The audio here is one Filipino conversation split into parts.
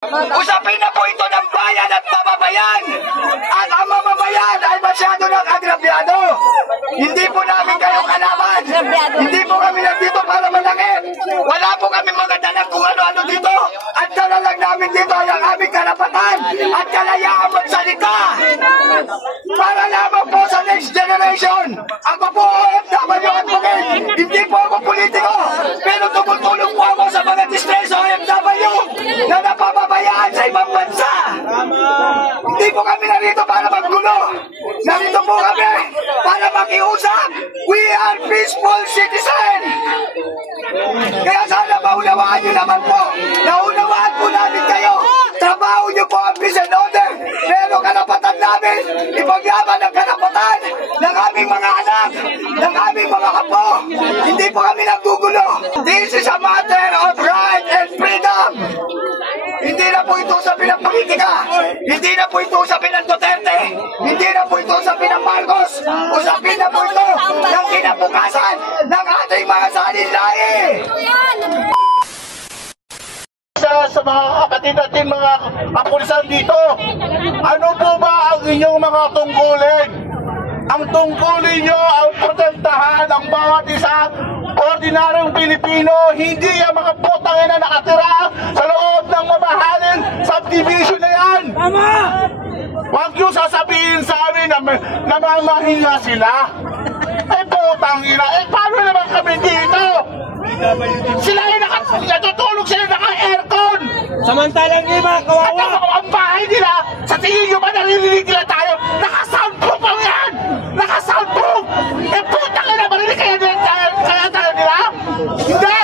Usapin na po ito ng bayan at mamamayan. At ang mamamayan ay masyado ng agrabyado. Hindi po namin kayo kalaban. Hindi po kami nandito para manakit. Wala po kami mga dalang kung ano-ano dito. At dala lang namin dito ay ang aming karapatan at kalayaan magsalita. Para lamang po sa next generation. Ako po OFW advocate. Hindi po ako politiko. Pero tumutulong po ako sa mga distress OFW na napapabayaan sa ibang bansa. Hindi po kami narito para maggulo. Narito po kami para makiusap. We are peaceful citizens. Kaya sana maunawaan nyo naman po. Naunawaan po namin kayo. Trabaho nyo po ang peace and order. Pero karapatan namin, ipaglaban ang karapatan ng aming mga anak, ng aming mga kapo. Hindi po kami naggugulo. This is a matter of right and freedom. Hindi na po ito usapin ng politika. Hindi na po ito usapin ng Duterte. Hindi na po ito usapin ng Marcos. Usapin na po ito ng kinabukasan ng ating mga sanin-lahi. Sa mga kapatid natin, mga kapulisan dito, ano po ba ang inyong mga tungkulin? Ang tungkulin nyo ang protektahan ang bawat isang ordinaryong Pilipino, hindi ang mga putang na nakatira sa loob ng mamahaling subdivision na yan. Tama! Huwag nyo sasabihin sa amin na mamahinga sila. Eh putang ina, eh paano naman kami dito? Sila ay natutulog sila naka-aircon. Samantalang iba, kawawa. At ang bahay nila, sa tingin nyo ba naririnig nila tayo? Naka-soundproof ang yan! Naka-soundproof! Eh putang ina, marinig kaya tayo nila? Hindi!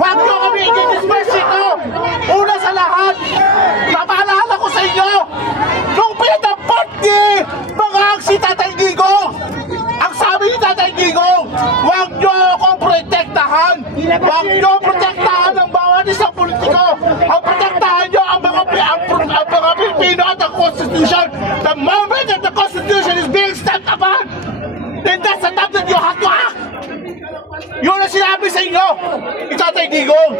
Huwag nyo kami i-disperse ito! Una sa lahat, papaalala ko sa inyo, nung pinadampot ni mga si Tatay Digong, ang sabi ni Tatay Digong, huwag nyo akong protektahan! Huwag nyo protektahan ng bawat isang politiko! Ang protektahan nyo ang mga Pilipino at ang Constitution! The moment that the Constitution is being stepped upon, then that's the time that you have to act! Yun ang sinabi sa inyo, Tatay Digong.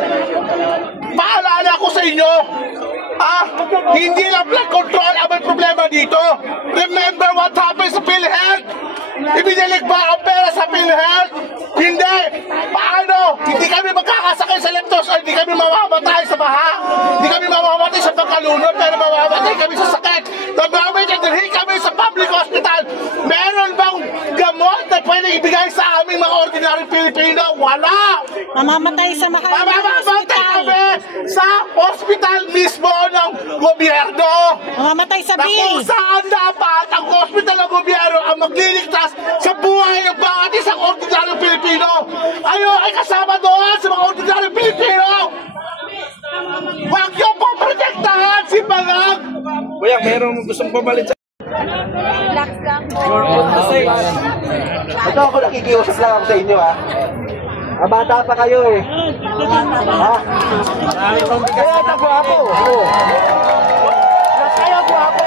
Paalala ko sa inyo, hindi lang blood control ang may problema dito. Remember what happened sa PhilHealth? Ibinalik ba ang pera sa PhilHealth? Hindi. Paano? Hindi kami magkakasakay sa leptos o hindi kami mamamatay sa baha. Hindi kami mamamatay sa pagkalunod, pero mamamatay kami sa sakit. The moment na dalhin kami sa public hospital, meron bang gamot na pwede ibigay sa aming mga ordinary Pilipino? Wala! Mamamatay sa mahal na mamamatay kami sa hospital mismo ng gobyerno. Mamamatay sa bill. Kung saan dapat ang hospital ng gobyerno ang magliligtas sa buhay ng bawat isang ordinary Pilipino. Ayo ay kasama doon sa mga ordinary Pilipino. Huwag yung poprotektahan si Bagag. Kuya, mayroong gustong pumalit sa... Relax lang. Ito ako nakikiusap lang ako sa inyo bata pa kayo Kaya ito guwapo. Kaya guwapo.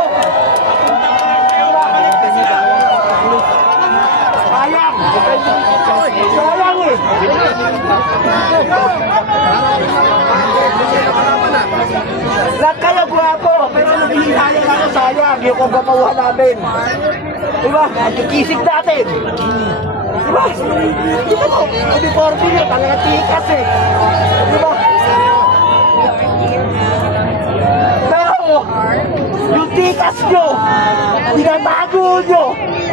Sayang. Sayang Lahat kayo guwapo. Pero naghihintayang ako sayang. Yung kung gapawa namin. Diba? Kikisig natin. Diba? Diba mo? Uniforme nyo, talaga tikas Diba? Pero, yung tikas nyo, pinatago nyo,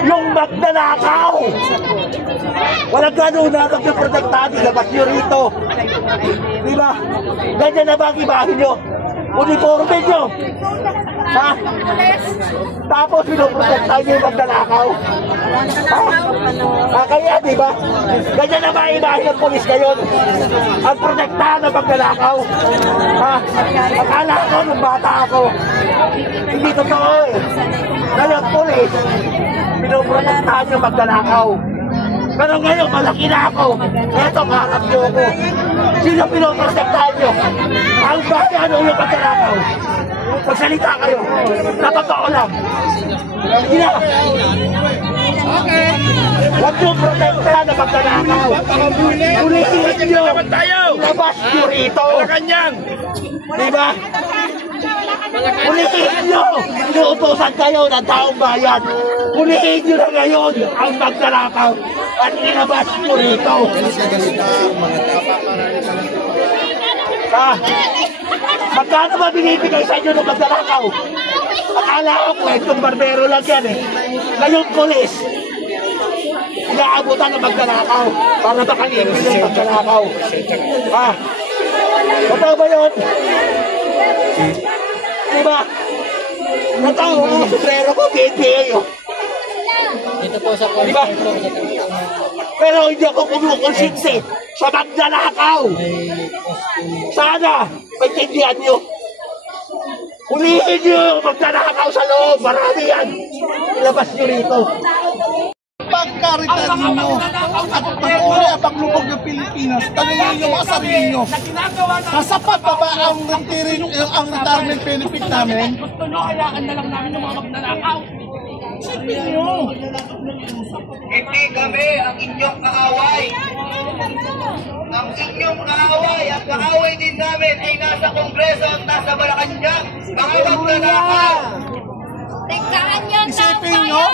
yung magnanakaw. Walang gano'n na nagprotektahan, ilabas nyo rito. Diba? Ganyan na ba ang ibahin nyo? Uniforme nyo. Tapos pinoprotektahan nyo yung magnanakaw. Kaya diba? Ganyan na ba ibahin ng polis ngayon? Ang protektahan ng magnanakaw. Akala ko nung bata ako, hindi totoo Ngayon polis, pinoprotektahan yung magnanakaw. Pero ngayon, malaki na ako. Eto, kaharap nyo ako. Sino pinoprotektahan nyo? Ang bayan yung magnanakaw. Magsalita kayo. Natotoo lang. Hindi na. Okay. Huwag yung protektahan na magnanakaw. Ulitin nyo. Labas nyo rito. Kanyang. Diba? Hulihin nyo! Inuutosan kayo ng taong bayan. Hulihin nyo na ngayon ang magnanakaw at ilabas nyo rito. Magkano ba binibigay sa inyo ng magnanakaw? Akala ko kwentong barbero lang yan eh. Ngayon pulis, inaabutan ng magnanakaw para makalipin ng magnanakaw. Totoo ba yun? Diba? Natao, sombrero ko, PNPA oh. Dito po sa diba? Pero hindi ako kumukonsinsi sa magnanakaw. Sana, maintindihan nyo. Hulihin nyo yung magnanakaw sa loob. Marami yan. Ilabas nyo rito. Pagkaritan ninyo at pag-uli at paglubog ng Pilipinas, tanongin nyo mga sarili nyo. Kasapat pa ba ang retirement benefit namin? Gusto nyo, hayaan na lang namin yung mga magnanakaw. Sipin nyo. Hindi kami ang inyong kaaway. Ang inyong kaaway at kaaway din namin ay nasa Kongreso at nasa Malacanang. Mga magnanakaw. Isipin nyo,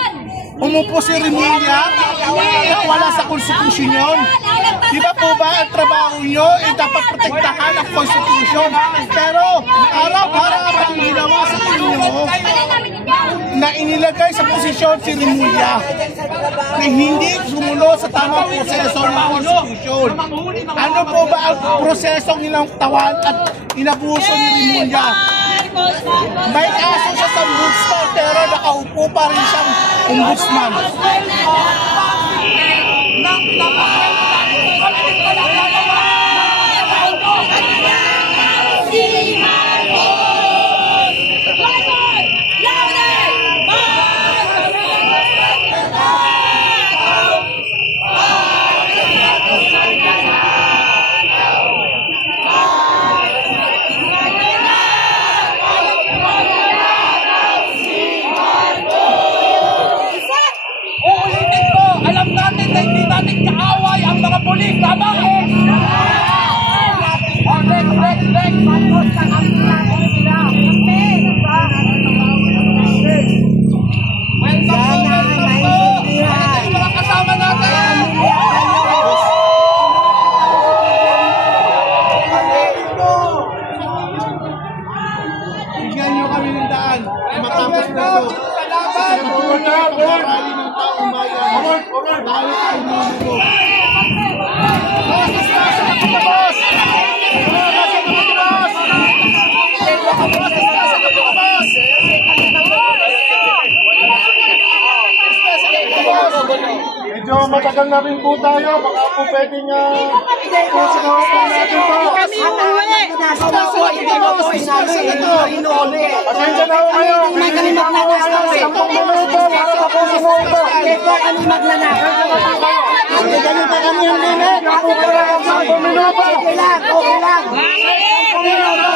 umupo si Remulla, wala sa konstitusyon yun. Di ba po ba ang trabaho nyo ay dapat protektahan ang konstitusyon? Pero araw-araw ang ginawa sa inyo na inilagay sa posisyon si Remulla na hindi sumunod sa tamang proseso ng konstitusyon. Ano po ba ang prosesong tawan at inabuso ni Remulla? May kaso siya sa ombudsman pero nakaupo pa rin siyang ombudsman. Bigyan nyo kami ng daan. Matapos na ito. Kasi buwan na rally ng taong bayan. Dahil tayo nilulubo. Medyo matagal na rin po tayo. Baka po pwede niya sinawag po natin po. Kami uuwi. Pasensya na po kayo. Hindi kami magnanakaw. 10 minuto para tapusin mo ito. Hindi po kami magnanakaw. Hindi ganun pa kami yung limit. Ako pala ang 10 minuto. Okay lang, okay lang. 10 minuto.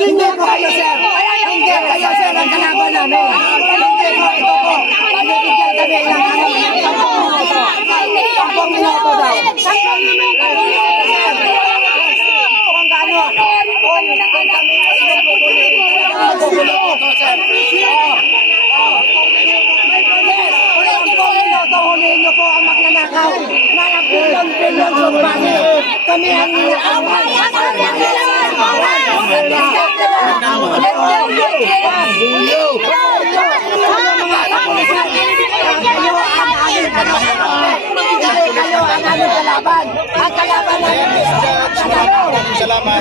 Hindi po kayo, sir. Hindi kayo, sir, ang kalaban namin. Hindi po, ito po. Panibigyan kami ng 10 minuto daw. 10 minuto. Kung gaano. Hulihin niyo po ang magnanakaw. Na bilyon-bilyon sa money. Kami ang ang kalaban namin. Salamat.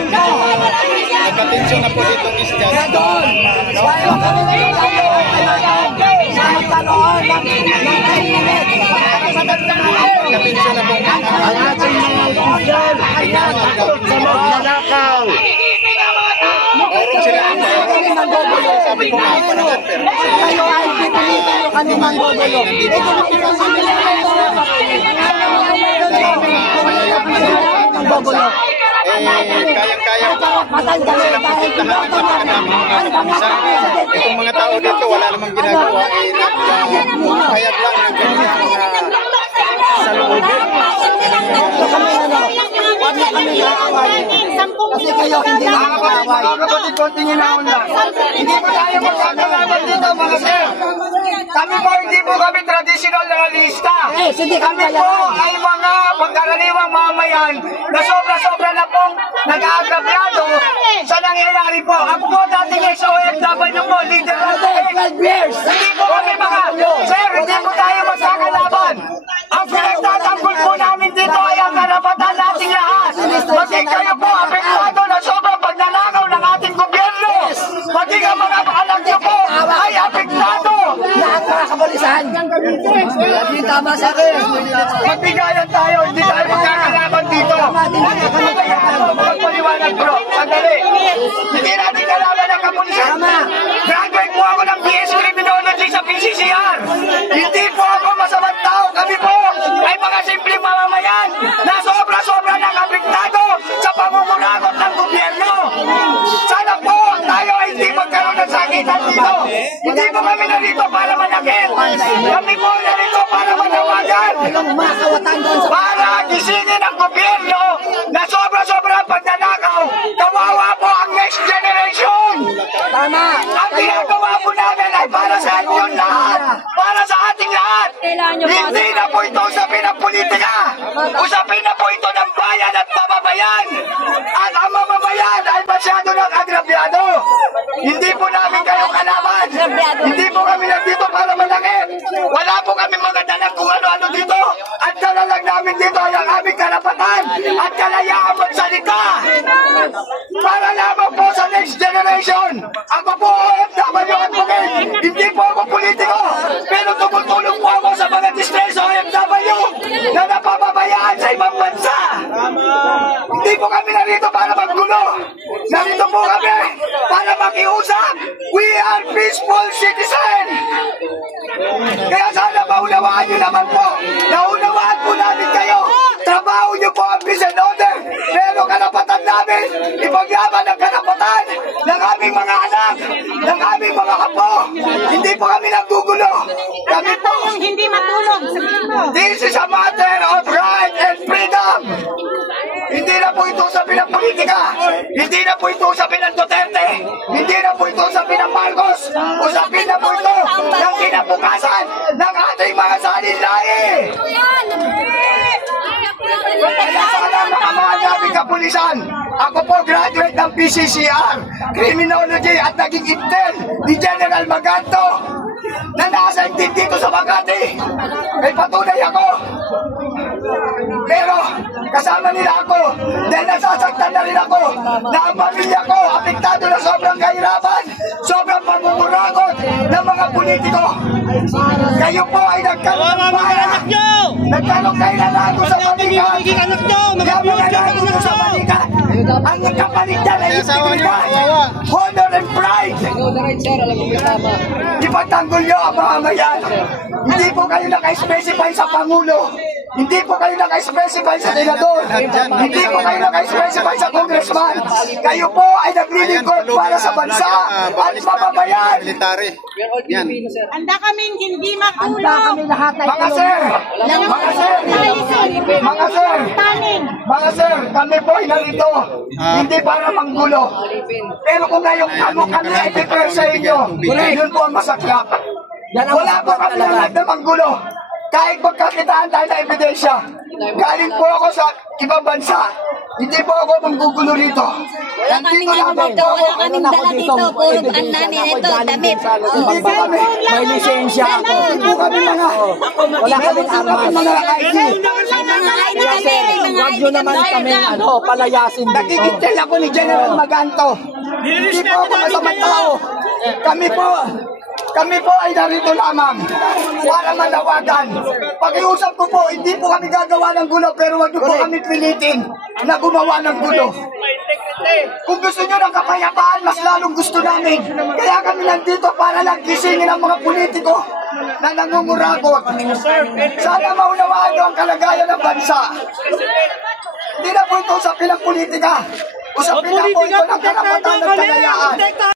Nagkatensyon na po dito, Miss Jan. Nagkatensyon na po. Ang ating mga opisyal ay nakatakot sa magnanakaw. Sila ang sabi ko nga, panagat pero Kayo ay pipilitin nyo kami manggugulo. Manggugulo. kaya Karapatan kami silang dahil puntahan sa mga namang mga kapulisan. Itong mga tao dito, wala namang ginagawa. Nagpahayag lang ng kanyang saloobin. Huwag na kami nakakaway. Kasi kayo hindi nakakaway. Konting hinahon lang. Hindi po tayo magkakalaban dito mga sir. Kami po hindi po kami traditional na lista. Hindi Kami po ay mga pagkaraniwang mamayan na sobra-sobra na pong nag-aagrabyado sa nangyayari po. Ako po dating ex-OFW po, leader ng 12 years. hindi po kami mga, sir, hindi po tayo magkakalaban. Ang pinagtatanggol po namin dito ay ang karapatan nating lahat. Maging kayo po apektado na sobrang pagnanakaw ng ating gobyerno. Maging ang mga anak niyo po ay apektado. Lahat mga kapulisan. Hindi tama sa akin. Magbigayan tayo, hindi tayo magkakalaban dito. Magpaliwanag bro, sandali. Hindi natin kalaban ng kapulisan. Graduate po ako ng BS Criminology sa PCCR. Hindi po ako masamang tao. Kami po ay mga simpleng mamamayan na sobra-sobra nang apektado sa pamumunagot ng gobyerno. Sana po tayo ay hindi magkaroon ng sakitan dito. Hindi po kami narito para manakit. Kami po narito para manawagan. Para gisingin ang gobyerno na sobra-sobra ang pagnanakaw. Kawawa po ang next generation. Tama. Ang ginagawa po namin ay para sa ating lahat. Para sa ating lahat. Hindi na po ito usapin ng politika. Usapin na po ito ng bayan at mamamayan. At ang mamamayan ay masyado ng agrabyado. Hindi po namin kayo kalaban. Hindi po kami nandito para manakit. Wala po kami mga dalag kung ano-ano dito. At dalalag namin dito ay ang aming karapatan at kalayaan magsalita. Para lamang po sa next generation. Ako po OFW advocate. Hindi po ako politiko. Pero tumutulong po ako sa mga distressed OFW na napapabayaan sa ibang bansa. Hindi po kami narito para maggulo. Narito po kami para makiusap. We are peaceful citizens. Kaya sana maunawaan nyo naman po. Naunawaan po namin kayo. Trabaho nyo po ang peace and order. Pero karapatan namin, ipagyaman ang karapatan ng aming mga anak, ng aming mga kapo. Hindi po kami naggugulo. Kami po. Hindi matulog. This is a matter of right and freedom. Hindi na po ito usapin ng politika. Hindi na po ito usapin ng Duterte. Hindi na po ito usapin ng Marcos. Usapin na po ito ng kinabukasan ng ating mga sanin-lahi. Kaya sana mga naming kapulisan, ako po graduate ng PCCR, Criminology at naging intel ni General Maganto na nasa dito sa Makati. May patunay ako. Pero kasama nila ako dahil nasasaktan na rin ako na ang pamilya ko apektado na sobrang kahirapan, sobrang pagmumuragot ng mga politiko. Kayo po ay nagkaroon ng bayan. Nagkaroon kayo na nato sa balikat. Kaya mga nato sa balikat. Ang nagkapalit dyan ay integridad, honor and pride. Ipagtanggol nyo ang mamamayan. Hindi po kayo naka-specify sa Pangulo. Hindi po kayo naka-specify sa senador. Hindi po kayo naka-specify sa congressman. Kayo po ay naglilingkod para sa bansa at mamamayan. Military. Yan. Handa kaming hindi Handa matulog. kami lahat ay Mga sir, mga sir, kami po ay narito. Hindi para manggulo. Pero kung ngayong kami ay prepare sa inyo, yun po ang masaklap. Wala po kami na manggulo. Kahit magkakitaan tayo na ebidensya. Galing po ako sa ibang bansa. Hindi po ako manggugulo rito. Wala kaming ano dito, wala kaming dala dito. Puro ang namin ito, damit. Hindi po kami. may lisensya ako. Hindi po kami mga. Wala kaming armas. Mga ID. Mga ID kami, mga Huwag ID nyo naman kami palayasin dito. Nagigitil ako ni General Maganto. Hindi po ako masamang tao. Kami po ay narito lamang para manawagan. Pakiusap ko po, hindi po kami gagawa ng gulo, pero wag niyo po kami pilitin na gumawa ng gulo. Kung gusto nyo ng kapayapaan, mas lalong gusto namin. Kaya kami nandito para lang gisingin ang mga politiko na nangunguragot. Sana maunawaan nyo ang kalagayan ng bansa. Hindi na po ito sa politika. Usapin lang po ito ng karapatan ng